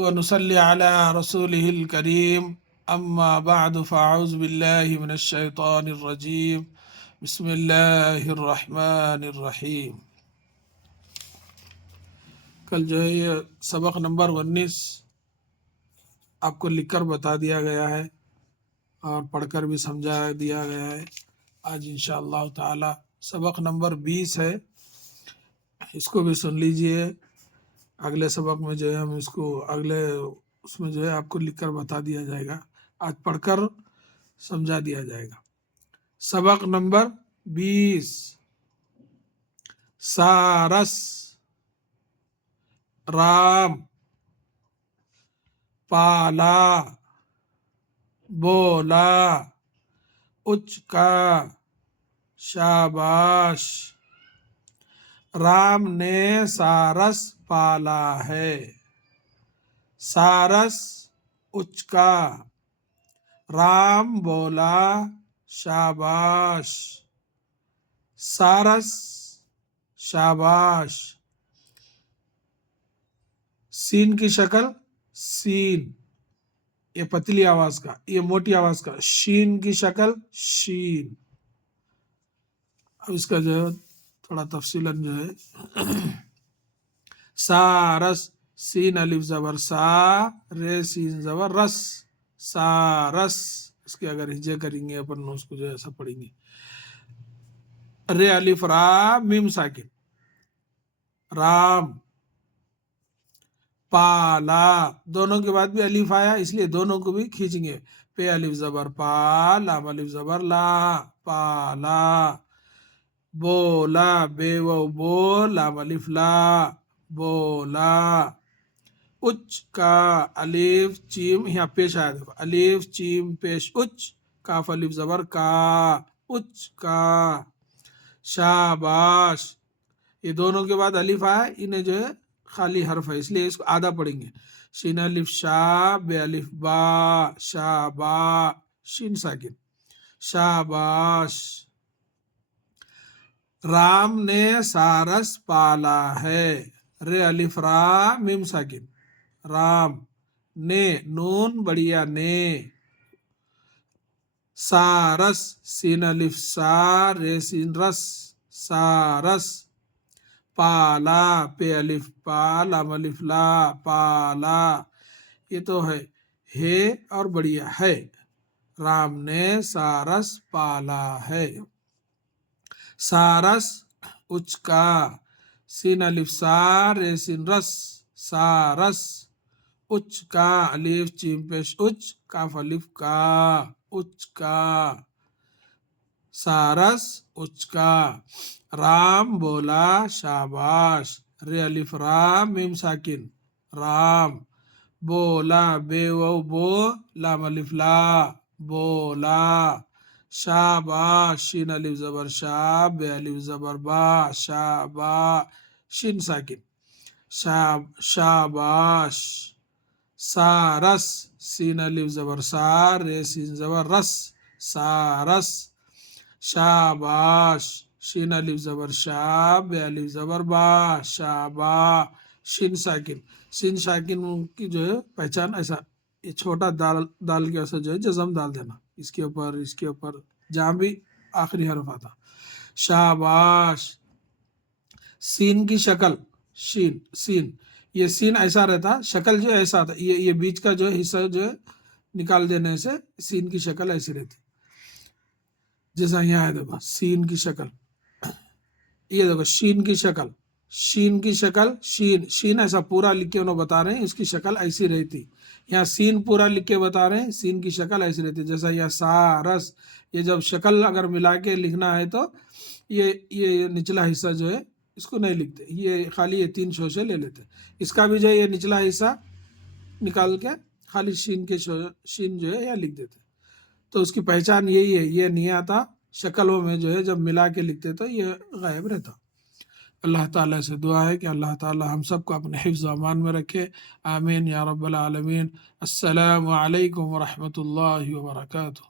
ونصلي على رسوله الكريم أما بعد فأعوذ بالله من الشيطان الرجيم بسم الله الرحمن الرحیم۔ کل جو ہے یہ سبق نمبر 19 آپ کو لکھ کر بتا دیا گیا ہے اور پڑھ کر بھی سمجھا دیا گیا ہے۔ آج انشاءاللہ تعالی سبق نمبر 20 ہے، اس کو بھی سن لیجئے۔ اگلے سبق میں جو ہے ہم اس کو اس میں جو ہے آپ کو لکھ کر بتا دیا جائے گا، آج پڑھ کر سمجھا دیا جائے گا۔ سبق نمبر 20، سارس، رام، پالا، بولا، اچکا، شاباش۔ رام نے سارس پالا ہے، سارس اچکا، رام بولا شاباش، سارس شاباش۔ سین کی شکل سین، یہ پتلی آواز کا، یہ موٹی آواز کا۔ شین کی شکل شین۔ اب اس کا جو ہے تھوڑا تفصیلاً جو ہے، سارس، سین الف زبر سا، رے سین زبر رس، سارس۔ اس کے اگر ہجے کریں گے اپن اس کو جو ہے ایسا پڑھیں گے، رے الف را میم ساکن، رام، پالا، دونوں کے بعد بھی الف آیا اس لیے دونوں کو بھی کھینچیں گے۔ پے الف زبر پا، لام الف زبر لا، پالا۔ بولا، بے و بو، لام الف لا، بولا۔ اچ کا، الف چیم، یہاں پیش آیا دیکھو، الف چیم پیش اچ، کاف الف زبر کا، اچ کا۔ شاباش، یہ دونوں کے بعد الف آیا، انہیں جو ہے خالی حرف ہے اس لیے اس کو آدھا پڑھیں گے۔ شین الف شا، بے الف با، شابا، شین ساکن، شاباش۔ رام نے سارس پالا ہے، رے الف را میم ساکن، رام، نے نون بڑیا نے، سارس، سین الف سا، رے سین رس، سارس۔ پالا، پے الف پا، لام الف لا، پالا۔ یہ تو ہے اور بڑھیا ہے، رام نے سارس پالا ہے۔ سارس اچکا، سین الف سا، رے سین رس، سارس۔ اچکا، الف چیم پیش اچ، کاف الف کا، اچکا، سارس اچکا۔ رام بولا شاباش، رے الف را میم ساکن، رام، بولا، بے و بو، لام الف لا، بولا۔ شاباش، شین الف زبر شا، بے الف زبر با، شابا، شین ساکن، شاباش۔ سارس، سین الف زبر سا، رے سین زبر رس، سارس۔ شاباش، شین الف زبر شا، بے الف زبر با، شابا، شین ساکن۔ شین ساکن کی جو ہے پہچان ایسا، یہ چھوٹا دال کے ایسا جو ہے جزم ڈال دینا اس کے اوپر جہاں بھی آخری حرف آتا۔ شاباش۔ سین کی شکل شین، سین، یہ سین ایسا رہتا، شکل جو ایسا آتا، یہ بیچ کا جو حصہ جو ہے نکال دینے سے سین کی شکل ایسی رہتی، جیسا یہاں ہے دیکھو سین کی شکل۔ یہ دیکھو شین کی شکل، شین کی شکل شین، شین ایسا پورا لکھ کے انہوں بتا رہے ہیں اس کی شکل ایسی رہتی۔ یہاں سین پورا لکھ کے بتا رہے ہیں سین کی شکل ایسی رہتی، جیسا یہاں سارس، یہ جب شکل اگر ملا کے لکھنا ہے تو یہ نچلا حصہ جو ہے اس کو نہیں لکھتے، یہ خالی یہ 3 شوشے لے لیتے، اس کا بھی جو ہے یہ نچلا حصہ نکال کے خالی شین کے شین جو ہے یہ لکھ دیتے۔ تو اس کی پہچان یہی ہے، یہ نہیں آتا شکلوں میں جو ہے جب ملا کے لکھتے تو یہ غائب رہتا۔ اللہ تعالیٰ سے دعا ہے کہ اللہ تعالیٰ ہم سب کو اپنے حفظ و امان میں رکھے، آمین یا رب العالمین۔ السلام علیکم ورحمۃ اللہ وبرکاتہ۔